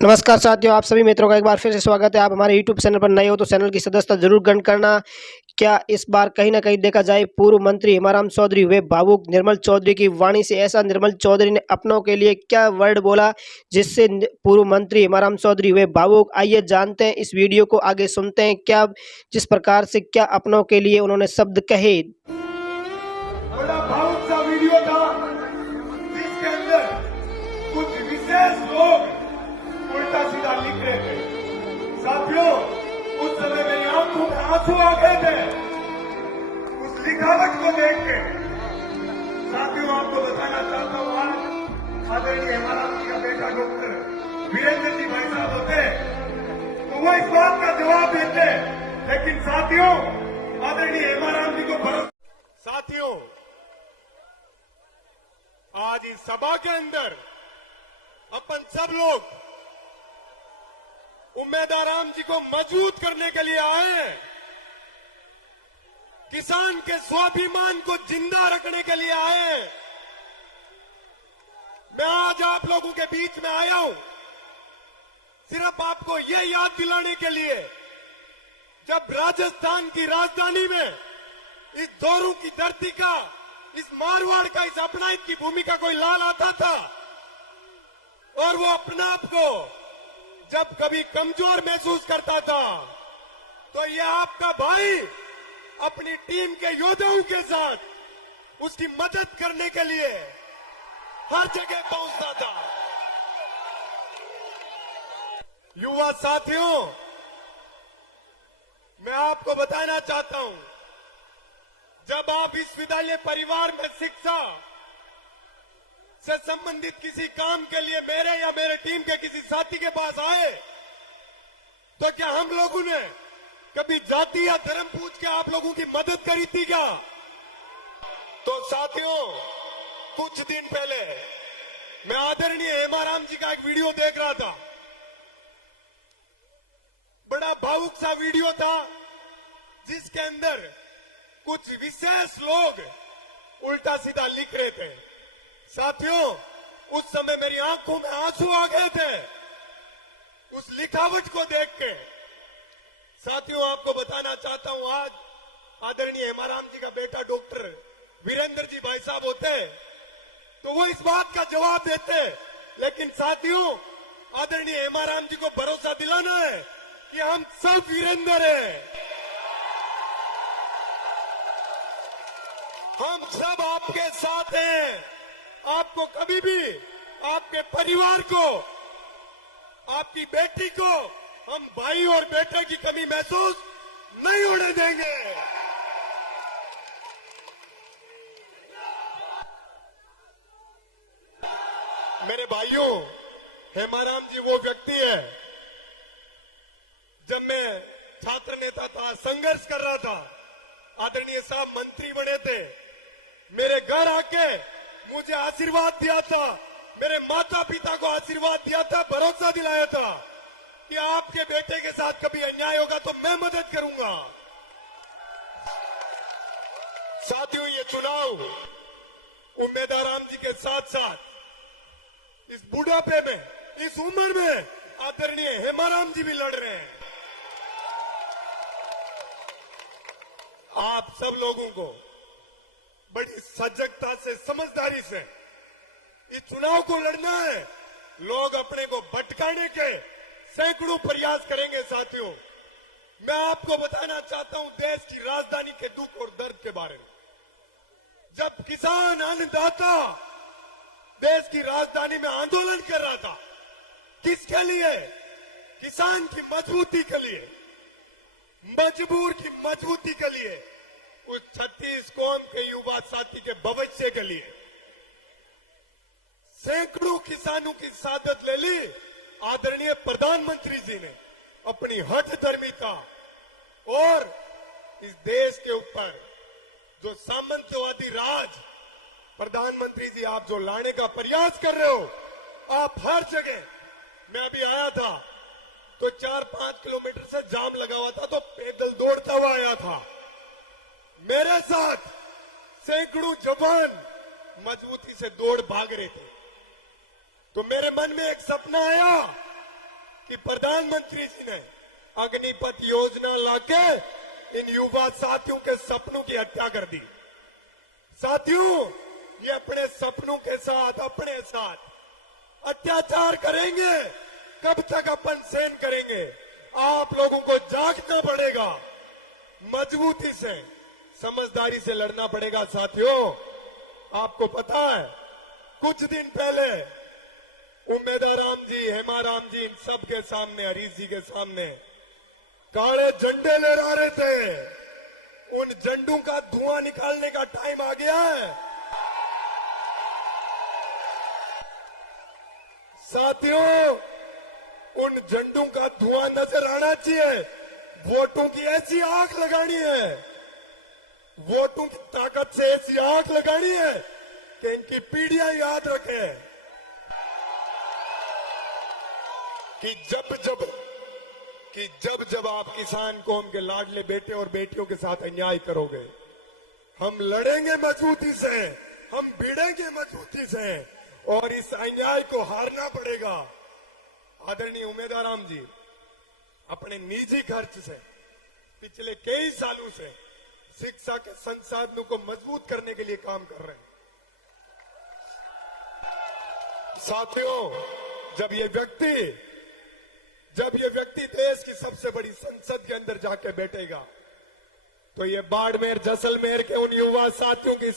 नमस्कार साथियों, आप सभी मित्रों का एक बार फिर से स्वागत है। आप हमारे यूट्यूब चैनल पर नए हो तो चैनल की सदस्यता जरूर ग्रहण करना। क्या इस बार कहीं ना कहीं देखा जाए पूर्व मंत्री हेमाराम चौधरी हुए भावुक। निर्मल चौधरी की वाणी से ऐसा निर्मल चौधरी ने अपनों के लिए क्या वर्ड बोला जिससे पूर्व मंत्री हेमाराम चौधरी हुए भावुक। आइए जानते हैं, इस वीडियो को आगे सुनते हैं क्या जिस प्रकार से क्या अपनों के लिए उन्होंने शब्द कहे। बड़ा भावुक सा वीडियो था जिसके अंदर कुछ विशेष लोग उल्टा सीधा लिख रहे थे। साथियों, उस समय मेरी आंखों में आंसू आ गए थे उस लिखावट को देख के। साथियों, आपको बताना चाहता हूं, आज आदरणीय हेमाराम जी का बेटा डॉक्टर वीरेंद्र जी भाई साहब होते तो वो इस बात का जवाब देते, लेकिन साथियों आदरणीय हेमाराम जी को भरोसा। साथियों, आज इस सभा के अंदर अपन सब लोग उम्मीदवार राम जी को मजबूत करने के लिए आए हैं। किसान के स्वाभिमान को जिंदा रखने के लिए आए हैं। मैं आज आप लोगों के बीच में आया हूं सिर्फ आपको यह याद दिलाने के लिए, जब राजस्थान की राजधानी में इस दोरू की धरती का, इस मारवाड़ का, इस अपनाइत की भूमिका कोई लाल आता था और वो अपने आप को जब कभी कमजोर महसूस करता था तो ये आपका भाई अपनी टीम के योद्धाओं के साथ उसकी मदद करने के लिए हर जगह पहुंचता था। युवा साथियों, मैं आपको बताना चाहता हूं, जब आप विश्वविद्यालय परिवार में शिक्षा से संबंधित किसी काम के लिए मेरे या मेरे टीम के किसी साथी के पास आए तो क्या हम लोगों ने कभी जाति या धर्म पूछ के आप लोगों की मदद करी थी क्या? तो साथियों, कुछ दिन पहले मैं आदरणीय हेमाराम जी का एक वीडियो देख रहा था। बड़ा भावुक सा वीडियो था जिसके अंदर कुछ विशेष लोग उल्टा सीधा लिख रहे थे। साथियों, उस समय मेरी आंखों में आंसू आ गए थे उस लिखावट को देख के। साथियों, आपको बताना चाहता हूं, आज आदरणीय हेमाराम जी का बेटा डॉक्टर वीरेंद्र जी भाई साहब होते तो वो इस बात का जवाब देते, लेकिन साथियों आदरणीय हेमाराम जी को भरोसा दिलाना है कि हम सब वीरेंद्र हैं। हम सब आपके साथ हैं। आपको कभी भी आपके परिवार को, आपकी बेटी को हम भाई और बेटे की कमी महसूस नहीं होने देंगे। मेरे भाइयों, हेमाराम जी वो व्यक्ति है, जब मैं छात्र नेता था, संघर्ष कर रहा था, आदरणीय साहब मंत्री बने थे, मेरे घर आके मुझे आशीर्वाद दिया था, मेरे माता पिता को आशीर्वाद दिया था, भरोसा दिलाया था कि आपके बेटे के साथ कभी अन्याय होगा तो मैं मदद करूंगा। साथियों, ये चुनाव उम्मीदवार राम जी के साथ साथ इस बुढ़ापे में, इस उम्र में आदरणीय हेमाराम जी भी लड़ रहे हैं। आप सब लोगों को बड़ी सजगता से, समझदारी से इस चुनाव को लड़ना है। लोग अपने को भटकाने के सैकड़ों प्रयास करेंगे। साथियों, मैं आपको बताना चाहता हूं देश की राजधानी के दुख और दर्द के बारे में। जब किसान, अन्नदाता देश की राजधानी में आंदोलन कर रहा था, किसके लिए? किसान की मजबूती के लिए, मजबूर की मजबूती के लिए, उस 36 कौम के युवा साथी के भविष्य के लिए। सैकड़ों किसानों की शहादत ले ली आदरणीय प्रधानमंत्री जी ने अपनी हठधर्मिता और इस देश के ऊपर जो सामंतवादी राज, प्रधानमंत्री जी आप जो लाने का प्रयास कर रहे हो, आप हर जगह, मैं अभी आया था तो 4-5 किलोमीटर से जाम लगा हुआ था तो पैदल दौड़ता हुआ आया था। मेरे साथ सैकड़ों जवान मजबूती से दौड़ भाग रहे थे। तो मेरे मन में एक सपना आया कि प्रधानमंत्री जी ने अग्निपथ योजना लाके इन युवा साथियों के सपनों की हत्या कर दी। साथियों, ये अपने सपनों के साथ, अपने साथ अत्याचार करेंगे, कब तक अपन सहन करेंगे? आप लोगों को जागना पड़ेगा, मजबूती से, समझदारी से लड़ना पड़ेगा। साथियों, आपको पता है कुछ दिन पहले उमेदाराम जी, हेमाराम जी, इन सब के सामने, हरीश जी के सामने काले झंडे लहरा रहे थे। उन झंडों का धुआं निकालने का टाइम आ गया है। साथियों, उन झंडों का धुआं नजर आना चाहिए। वोटों की ऐसी आग लगानी है, वोटों की ताकत से ऐसी आग लगानी है कि इनकी पीढ़ियां याद रखें कि जब जब आप किसान कौम के लाडले बेटे और बेटियों के साथ अन्याय करोगे, हम लड़ेंगे मजबूती से, हम भिड़ेंगे मजबूती से और इस अन्याय को हारना पड़ेगा। आदरणीय उमेदाराम जी अपने निजी खर्च से पिछले कई सालों से शिक्षा के संसाधनों को मजबूत करने के लिए काम कर रहे हैं। साथियों, जब ये व्यक्ति देश की सबसे बड़ी संसद के अंदर जाके बैठेगा तो ये बाड़मेर, जैसलमेर के उन युवा साथियों की